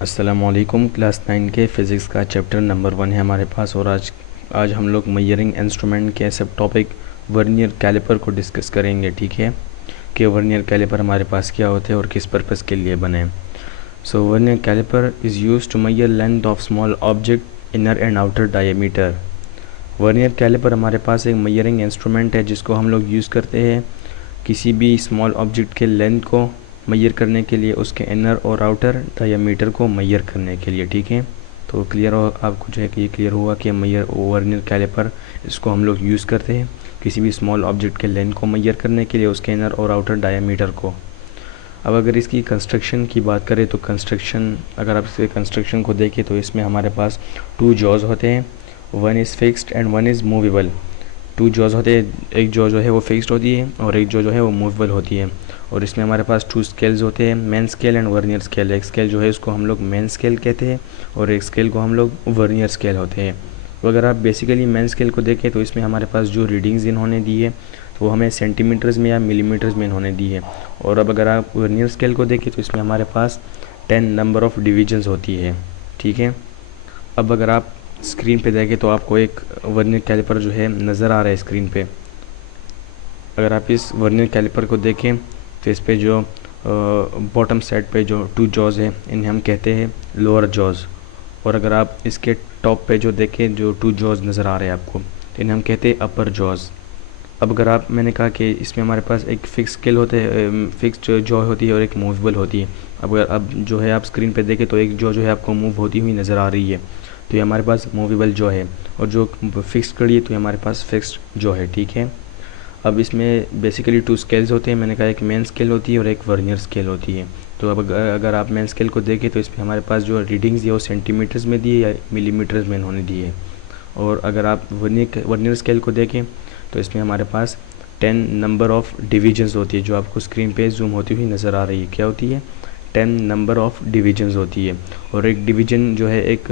अस्सलामुअलैकुम। क्लास 9 के फ़िज़िक्स का चैप्टर नंबर 1 है हमारे पास। और आज हम लोग मेजरिंग इंस्ट्रूमेंट के सब टॉपिक वर्नियर कैलिपर को डिस्कस करेंगे। ठीक है, कि वर्नियर कैलिपर हमारे पास क्या होते हैं और किस पर्पज़ के लिए बने। So vernier caliper is use to measure length of small object inner and outer diameter. Vernier caliper हमारे पास एक मेजरिंग इंस्ट्रूमेंट है जिसको हम लोग यूज़ करते हैं किसी भी स्मॉल ऑब्जेक्ट के लेंथ को मेजर करने के लिए, उसके इनर और आउटर डायमीटर को मेजर करने के लिए। ठीक है, तो क्लियर हो आपको, जो है कि ये क्लियर हुआ कि वर्नियर कैलिपर इसको हम लोग यूज़ करते हैं किसी भी स्मॉल ऑब्जेक्ट के लेंथ को मेजर करने के लिए, उसके इनर और आउटर डायमीटर को। अब अगर इसकी कंस्ट्रक्शन की बात करें तो अगर आप इसके कंस्ट्रक्शन को देखें तो इसमें हमारे पास 2 जॉज होते हैं, one is fixed and one is movable. 2 jaws होते हैं, एक जॉ जो है वो फिक्स्ड होती है और एक जो है वो मूवेबल होती है। और इसमें हमारे पास 2 स्केल्स होते हैं, main scale and vernier scale. एक स्केल जो है इसको हम लोग मेन स्केल कहते हैं और एक स्केल को हम लोग वर्नियर स्केल होते हैं। तो अगर आप बेसिकली मेन स्केल को देखें तो इसमें हमारे पास जो रीडिंग्स इन्होंने दी है तो वो हमें सेंटीमीटर्स में या मिलीमीटर्स में इन्होंने दी है। और अब अगर आप वर्नियर स्केल को देखें तो इसमें हमारे पास 10 नंबर ऑफ़ डिविजन्स होती है। ठीक है, अब अगर आप स्क्रीन पे देखें तो आपको एक वर्नियर कैलिपर जो है नज़र आ रहा है स्क्रीन पे। अगर आप इस वर्नियर कैलिपर को देखें तो इस पे जो बॉटम साइड पे जो 2 जॉज है इन्हें हम कहते हैं लोअर जॉज। और अगर आप इसके टॉप पे जो देखें जो 2 जॉज नज़र आ रहे हैं आपको तो इन्हें हम कहते हैं अपर जॉज। अब अगर आप मैंने कहा कि इसमें हमारे पास एक फिक्स स्केल होते हैं, फिक्स्ड जॉ होती है और एक मूवेबल होती है। अब जो है आप स्क्रीन पे देखें तो एक जॉ जो है आपको मूव होती हुई नज़र आ रही है, तो ये हमारे पास मूवेबल जॉ है। और जो फिक्स कड़ी है तो ये हमारे पास फिक्स्ड जॉ है। ठीक है, अब इसमें बेसिकली 2 स्केल्स होते हैं, मैंने कहा एक मेन स्केल होती है और एक वर्नियर स्केल होती है। तो अब अगर आप मेन स्केल को देखें तो इसमें हमारे पास जो रीडिंग्स है वो सेंटीमीटर्स में दी है या मिलीमीटर्स में इन्होंने दी है। और अगर आप वर्नियर स्केल को देखें तो इसमें हमारे पास 10 नंबर ऑफ़ डिविजन्स होती है, जो आपको स्क्रीन पे जूम होती हुई नज़र आ रही है। क्या होती है? 10 नंबर ऑफ़ डिविजन्स होती है। और एक डिवीजन जो है, एक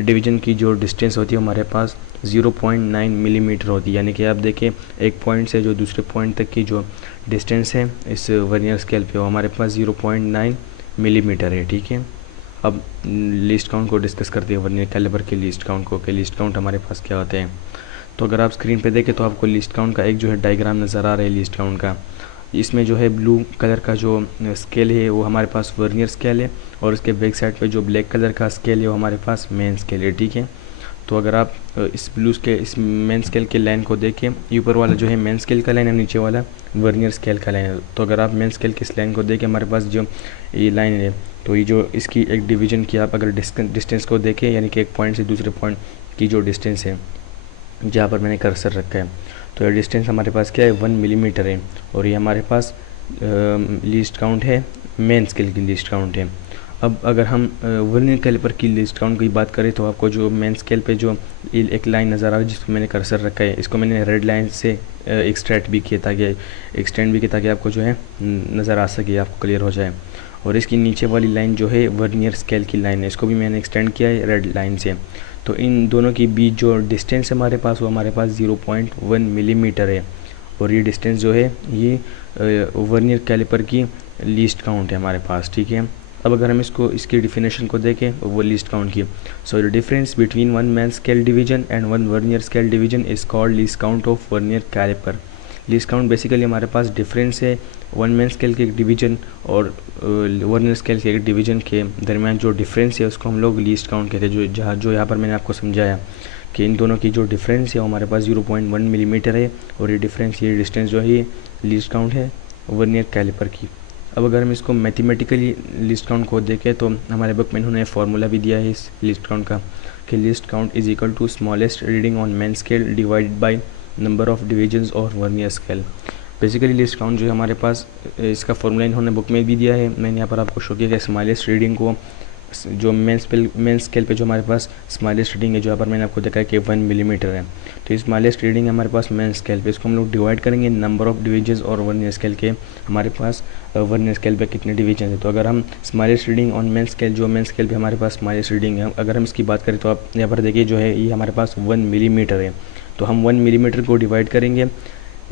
डिवीजन की जो डिस्टेंस होती है हमारे पास 0.9 मिलीमीटर होती है। यानी कि आप देखें एक पॉइंट से जो दूसरे पॉइंट तक की जो डिस्टेंस है इस वर्नियर स्केल पे वो हमारे पास 0.9 मिलीमीटर है। ठीक है, अब लीस्ट काउंट को डिस्कस करते हैं, वर्नियर कैलिपर के लीस्ट काउंट को, कि लीस्ट काउंट हमारे पास क्या होते हैं। तो अगर आप स्क्रीन पे देखें तो आपको लीस्ट काउंट का एक जो है डायग्राम नज़र आ रहा है लीस्ट काउंट का। इसमें जो है ब्लू कलर का जो स्केल है वो हमारे पास वर्नियर स्केल है और इसके बैक साइड पे जो ब्लैक कलर का स्केल है वो हमारे पास मेन स्केल है। ठीक है, तो अगर आप इस मेन स्केल के लाइन को देखें, ऊपर वाला जो है मेन स्केल का लाइन है, नीचे वाला वर्नियर स्केल का लाइन है। तो अगर आप मेन स्केल के इस लाइन को देखें, हमारे पास जो ये लाइन है तो ये जो इसकी एक डिवीजन की आप अगर डिस्टेंस को देखें, यानी कि एक पॉइंट से दूसरे पॉइंट की जो डिस्टेंस है जहाँ पर मैंने कर्सर रखा है, तो ये डिस्टेंस हमारे पास क्या है 1 मिलीमीटर है। और ये हमारे पास लीस्ट काउंट है, मेन स्केल की लीस्ट काउंट है। अब अगर हम वर्नियर कैलिपर की लीस्ट काउंट की बात करें तो आपको जो मेन स्केल पे जो एक लाइन नज़र आ रही है जिसको मैंने कर्सर रखा है, इसको मैंने रेड लाइन से एक्सटेंड भी किया ताकि आपको जो है नज़र आ सके, आपको क्लियर हो जाए। और इसकी नीचे वाली लाइन जो है वर्नियर स्केल की लाइन है, इसको भी मैंने एक्सटेंड किया है रेड लाइन से। तो इन दोनों के बीच जो डिस्टेंस है हमारे पास वो हमारे पास 0.1 मिलीमीटर है। और ये डिस्टेंस जो है ये वर्नियर कैलिपर की लीस्ट काउंट है हमारे पास। ठीक है, अब अगर हम इसकी डिफिनेशन को देखें वो लीस्ट काउंट की, so the difference between one main scale division and one vernier scale division is called least count of vernier caliper. Least count basically हमारे पास डिफरेंस है वन मेन स्केल के एक डिवीजन और वर्नियर स्केल के एक division के दरमियान जो डिफरेंस है उसको हम लोग लीस्ट काउंट कहते हैं। जो यहाँ पर मैंने आपको समझाया कि इन दोनों की जो डिफरेंस है वो हमारे पास 0.1 मिलीमीटर है और ये डिस्टेंस जो है लीस्ट काउंट है वर्नियर कैलिपर की। अब अगर हम इसको मैथमेटिकली लिस्ट काउंट को देखें तो हमारे बुक में इन्होंने फार्मूला भी दिया है इस लिस्ट काउंट का, कि least count is equal to smallest reading on main scale divided by number of divisions और vernier scale. Basically least count जो है हमारे पास, इसका फार्मूला इन्होंने बुक में भी दिया है, मैंने यहाँ पर आपको शो किया कि स्मॉलेस्ट रीडिंग को जो मेन स्केल पे जो हमारे पास स्मॉलेस्ट रीडिंग है, जो यहाँ पर मैंने आपको देखा है कि 1 मिलीमीटर है, तो इस स्मॉलेस्ट रीडिंग हमारे पास मेन स्केल पे, इसको हम लोग डिवाइड करेंगे नंबर ऑफ़ डिविजन्स और वर्नियर स्केल के, हमारे पास वर्नियर स्केल पे कितने डिवीजन है। तो अगर हम smallest reading on main scale, जो मेन स्केल पे हमारे पास स्मॉलेस्ट रीडिंग है, अगर हम इसकी बात करें तो आप यहाँ पर देखिए जो है ये हमारे पास 1 मिलीमीटर है। तो हम 1 मिलीमीटर को डिवाइड करेंगे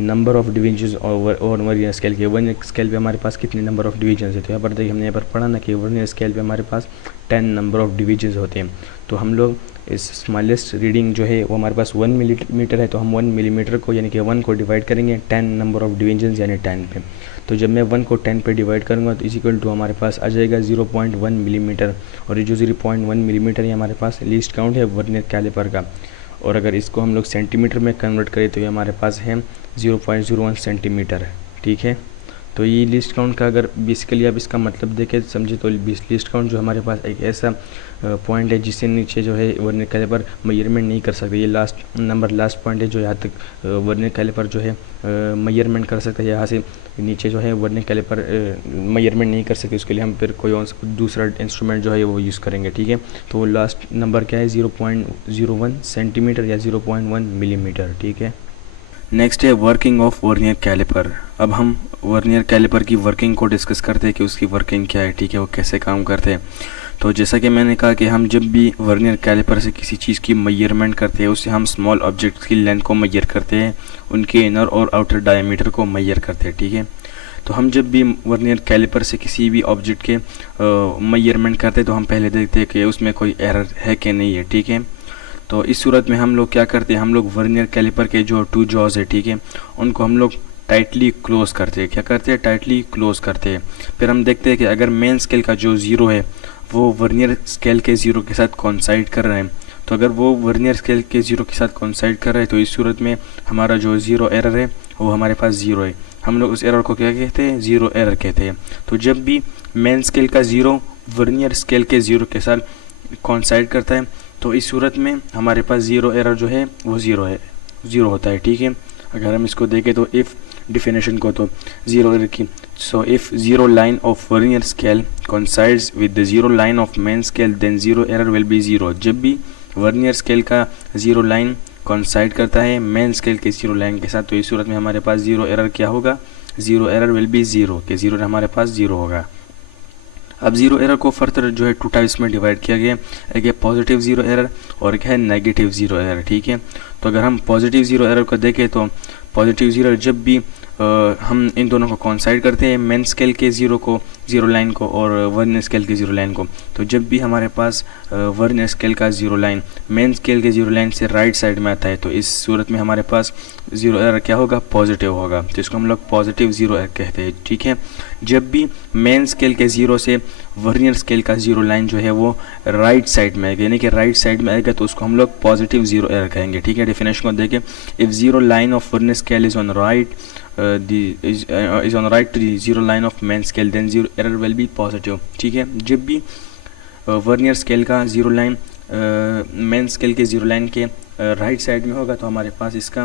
नंबर ऑफ डिवीजन्स और वर्नियर स्केल के। वर्नियर स्केल पे हमारे पास कितने नंबर ऑफ डिवीजन्स है, तो यहाँ पर देखिए हमने यहाँ पर पढ़ा ना कि वर्नियर स्केल पे हमारे पास 10 नंबर ऑफ डिवीजन्स होते हैं। तो हम लोग इस स्मॉलेस्ट रीडिंग जो है वो हमारे पास 1 मिलीमीटर है, तो हम 1 मिलीमीटर को यानी कि 1 को डिवाइड करेंगे 10 नंबर ऑफ डिवीजन्स यानी 10 पे। तो जब मैं 1 को 10 पे डिवाइड करूँगा तो इज इक्वल टू हमारे पास आ जाएगा 0.1 मिलीमीटर। और ये जो 0.1 मिलीमीटर है हमारे पास लीस्ट काउंट है वर्नियर कैलिपर का। और अगर इसको हम लोग सेंटीमीटर में कन्वर्ट करें तो ये हमारे पास है 0.01 सेंटीमीटर। ठीक है, तो ये लिस्ट काउंट का अगर बेसिकली आप इसका मतलब देखें समझे तो लिस्ट काउंट जो हमारे पास एक ऐसा पॉइंट है जिससे नीचे जो है वर्नियर कैलिपर मेजरमेंट नहीं कर सकते। ये लास्ट पॉइंट है जो यहाँ तक वर्नियर कैलिपर जो है मेजरमेंट कर सकता है। यहाँ से नीचे जो है वर्नियर कैलिपर मेजरमेंट नहीं कर सकते, उसके लिए हम फिर कोई और दूसरा इंस्ट्रूमेंट जो है वो यूज़ करेंगे। ठीक है, तो वो लास्ट नंबर क्या है 0.01 सेंटीमीटर या 0.1 मिलीमीटर। ठीक है, नेक्स्ट है वर्किंग ऑफ वर्नियर कैलिपर। अब हम वर्नियर कैलिपर की वर्किंग को डिस्कस करते हैं कि उसकी वर्किंग क्या है। ठीक है, वो कैसे काम करते हैं। तो जैसा कि मैंने कहा कि हम जब भी वर्नियर कैलिपर से किसी चीज़ की मेजरमेंट करते हैं उससे हम स्मॉल ऑब्जेक्ट्स की लेंथ को मेजर करते हैं, उनके इनर और आउटर डायमीटर को मेजर करते हैं। ठीक है, तो हम जब भी वर्नियर कैलिपर से किसी भी ऑब्जेक्ट के मेजरमेंट करते हैं तो हम पहले देखते हैं कि उसमें कोई एरर है कि नहीं है। ठीक है, तो इस सूरत में हम लोग क्या करते हैं, हम लोग वर्नियर कैलिपर के जो 2 जॉज है, ठीक है, उनको हम लोग टाइटली क्लोज करते हैं। क्या करते हैं, टाइटली क्लोज करते हैं। फिर हम देखते हैं कि अगर मेन स्केल का जो 0 है वो वर्नियर स्केल के 0 के साथ कोइंसाइड कर रहे हैं, तो अगर वो वर्नियर स्केल के 0 के साथ कोइंसाइड कर रहे हैं तो इस सूरत में हमारा जो 0 एरर है वो हमारे पास 0 है। हम लोग उस एरर को क्या कहते हैं, 0 एरर कहते हैं। तो जब भी मेन स्केल का 0 वर्नियर स्केल के 0 के साथ कोइंसाइड करता है तो इस सूरत में हमारे पास 0 एरर जो है वो 0 होता है। ठीक है, अगर हम इसको देखें तो इफ़ डिफिनेशन को तो 0 एरर की, so if 0 line of vernier scale coincides with the 0 line of main scale then 0 error will be 0। जब भी वर्नियर स्केल का 0 लाइन कोइंसाइड करता है मेन स्केल के 0 लाइन के साथ तो इस सूरत में हमारे पास 0 एरर क्या होगा, 0 एरर विल बी 0 के 0 हमारे पास 0 होगा। अब 0 एरर को फर्दर जो है 2 टाइप्स में डिवाइड किया गया, एक है पॉजिटिव 0 एरर और एक है नेगेटिव 0 एरर। ठीक है, तो अगर हम पॉजिटिव 0 एरर को देखें तो पॉजिटिव 0 एरर जब भी हम इन दोनों को कोइंसाइड करते हैं मेन स्केल के 0 लाइन को और वर्नियर स्केल के 0 लाइन को, तो जब भी हमारे पास वर्नियर स्केल का 0 लाइन मेन स्केल के 0 लाइन से राइट साइड में आता है तो इस सूरत में हमारे पास 0 एरर क्या होगा, पॉजिटिव होगा, तो इसको हम लोग पॉजिटिव 0 एरर कहते हैं। ठीक है, जब भी मेन स्केल के 0 से वर्नियर स्केल का 0 लाइन जो है वो राइट साइड में आएगा यानी कि राइट साइड में आएगा तो उसको हम लोग पॉजिटिव 0 एरर कहेंगे। ठीक है, डेफिनेशन को देखें, if 0 line of vernier scale is on right is on right to the 0 line of main scale then 0 error will be positive। ठीक है, जब भी वर्नियर स्केल का 0 लाइन मेन स्केल के 0 लाइन के राइट साइड में होगा तो हमारे पास इसका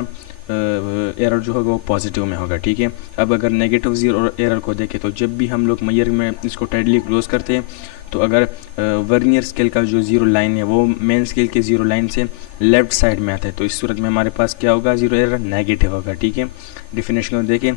एरर जो होगा वो पॉजिटिव में होगा। ठीक है, अब अगर नेगेटिव 0 एरर को देखें तो जब भी हम लोग मेजर में इसको टाइटली क्लोज करते हैं तो अगर वर्नियर स्केल का जो 0 लाइन है वो मेन स्केल के 0 लाइन से लेफ्ट साइड में आता है तो इस सूरत में हमारे पास क्या होगा, 0 एरर नेगेटिव होगा। ठीक है, डेफिनेशन को देखें,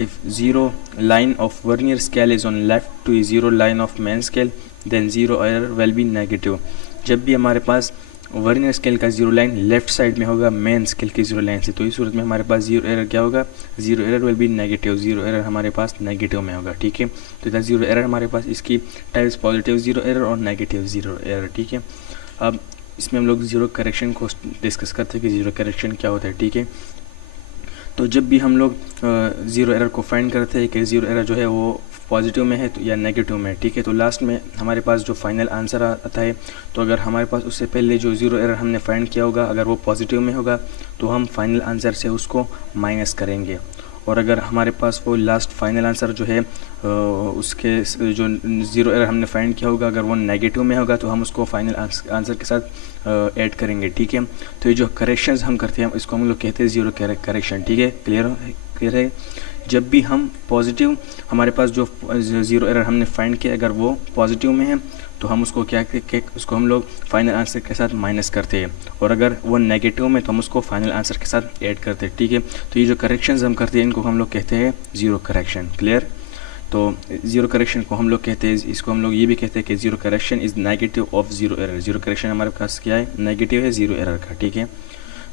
if 0 line of vernier scale is on left to 0 line of main scale then 0 error will be negative. जब भी हमारे पास वर्नियर स्केल का 0 लाइन लेफ्ट साइड में होगा मेन स्केल के 0 लाइन से तो इस सूरत में हमारे पास 0 एरर क्या होगा, 0 error will be negative, 0 error हमारे पास नेगेटिव में होगा। ठीक है, तो इधर 0 एरर हमारे पास इसकी टाइप्स पॉजिटिव 0 एरर और नेगेटिव 0 एरर। ठीक है, अब इसमें हम लोग 0 करेक्शन को डिस्कस करते हैं कि 0 करेक्शन क्या होता है। ठीक है, तो जब भी हम लोग 0 एरर को फाइंड करते हैं कि 0 एरर जो है वो पॉजिटिव में है तो या नेगेटिव में है। ठीक है, तो लास्ट में हमारे पास जो फाइनल आंसर आता है तो अगर हमारे पास उससे पहले जो 0 एरर हमने फाइंड किया होगा अगर वो पॉजिटिव में होगा तो हम फाइनल आंसर से उसको माइनस करेंगे, और अगर हमारे पास वो लास्ट फाइनल आंसर जो है उसके जो 0 एरर हमने फाइंड किया होगा अगर वो नेगेटिव में होगा तो हम उसको फाइनल आंसर के साथ ऐड करेंगे। ठीक है, तो ये जो करेक्शंस हम करते हैं इसको हम लोग कहते हैं 0 करेक्शन। ठीक है, क्लियर है। जब भी हम पॉजिटिव हमारे पास जो 0 एरर हमने फाइंड किया अगर वो पॉजिटिव में है तो हम उसको उसको हम लोग फाइनल आंसर के साथ माइनस करते हैं, और अगर वो नेगेटिव में तो हम उसको फाइनल आंसर के साथ ऐड करते हैं। ठीक है, तो ये जो करेक्शंस हम करते हैं इनको हम लोग कहते हैं 0 करेक्शन। क्लियर, तो 0 करेक्शन को हम लोग कहते हैं, इसको हम लोग ये भी कहते हैं कि 0 correction is negative of 0 error. 0 correction हमारे पास क्या है, नेगेटिव है 0 एरर का। ठीक है,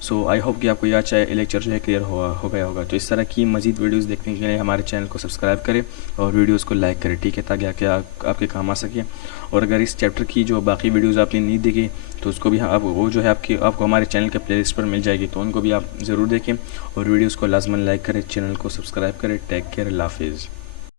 सो आई होप कि आपको यह अच्छा लेक्चर जो है क्लियर हो गया होगा। तो इस तरह की मज़ीद वीडियोस देखने के लिए हमारे चैनल को सब्सक्राइब करें और वीडियोस को लाइक करें, ठीक है, ताकि आपके काम आ सके। और अगर इस चैप्टर की जो बाकी वीडियोस आपने नहीं देखी तो उसको भी आप वो जो है आपको हमारे चैनल के प्लेलिस्ट पर मिल जाएगी, तो उनको भी आप ज़रूर देखें और वीडियोज़ को लाजमन लाइक करें, चैनल को सब्सक्राइब करें। टेक केयर, अल्लाह हाफिज़।